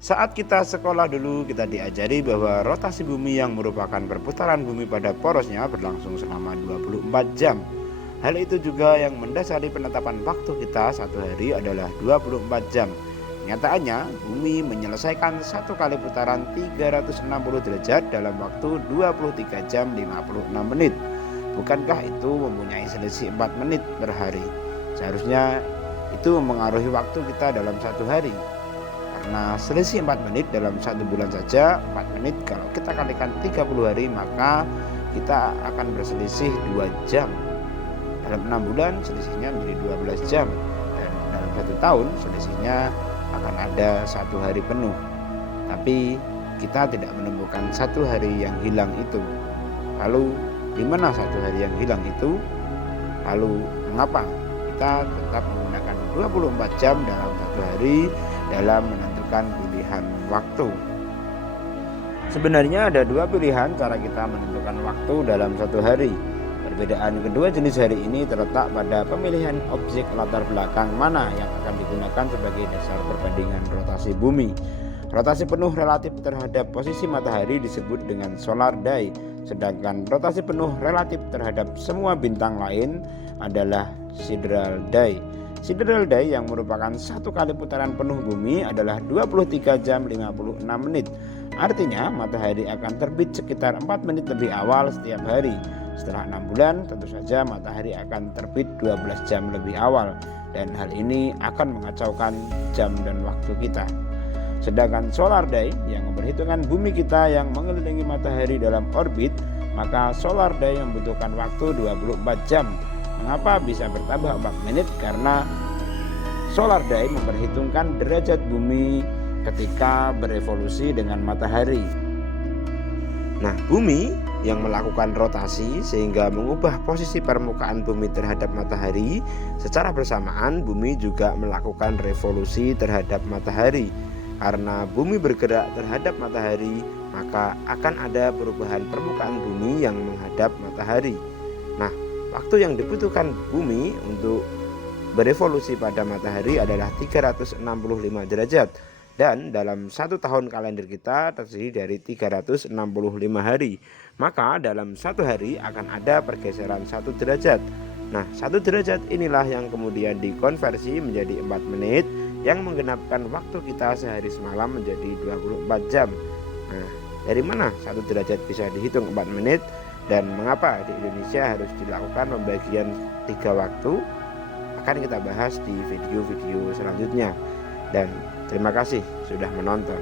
Saat kita sekolah dulu, kita diajari bahwa rotasi bumi yang merupakan perputaran bumi pada porosnya berlangsung selama 24 jam. Hal itu juga yang mendasari penetapan waktu kita satu hari adalah 24 jam. Nyataannya, bumi menyelesaikan satu kali putaran 360 derajat dalam waktu 23 jam 56 menit. Bukankah itu mempunyai selisih 4 menit per hari? Seharusnya itu mempengaruhi waktu kita dalam satu hari. Karena selisih 4 menit dalam satu bulan saja, 4 menit kalau kita kalikan 30 hari maka kita akan berselisih 2 jam. Dalam 6 bulan selisihnya menjadi 12 jam. Dan dalam 1 tahun selisihnya akan ada 1 hari penuh. Tapi kita tidak menemukan 1 hari yang hilang itu. Lalu di mana 1 hari yang hilang itu? Lalu mengapa kita tetap menggunakan 24 jam dalam 1 hari dalam menentukan pilihan waktu? Sebenarnya ada 2 pilihan cara kita menentukan waktu dalam 1 hari. Perbedaan kedua jenis hari ini terletak pada pemilihan objek latar belakang mana yang akan digunakan sebagai dasar perbandingan rotasi bumi. Rotasi penuh relatif terhadap posisi matahari disebut dengan solar day, sedangkan rotasi penuh relatif terhadap semua bintang lain adalah sidereal day. Sidereal day yang merupakan satu kali putaran penuh bumi adalah 23 jam 56 menit. Artinya matahari akan terbit sekitar 4 menit lebih awal setiap hari. Setelah 6 bulan tentu saja matahari akan terbit 12 jam lebih awal, dan hal ini akan mengacaukan jam dan waktu kita. Sedangkan solar day yang memperhitungkan bumi kita yang mengelilingi matahari dalam orbit, maka solar day membutuhkan waktu 24 jam. Mengapa bisa bertambah 4 menit? Karena solar day memperhitungkan derajat bumi ketika berevolusi dengan matahari. Nah, bumi yang melakukan rotasi sehingga mengubah posisi permukaan bumi terhadap matahari, secara bersamaan bumi juga melakukan revolusi terhadap matahari. Karena bumi bergerak terhadap matahari, maka akan ada perubahan permukaan bumi yang menghadap matahari. Nah, waktu yang dibutuhkan bumi untuk berevolusi pada matahari adalah 365 derajat. Dan dalam 1 tahun kalender kita terdiri dari 365 hari. Maka dalam 1 hari akan ada pergeseran 1 derajat. Nah, 1 derajat inilah yang kemudian dikonversi menjadi 4 menit, yang menggenapkan waktu kita sehari semalam menjadi 24 jam. Nah, dari mana 1 derajat bisa dihitung 4 menit? Dan mengapa di Indonesia harus dilakukan pembagian 3 waktu? Akan kita bahas di video-video selanjutnya. Dan terima kasih sudah menonton.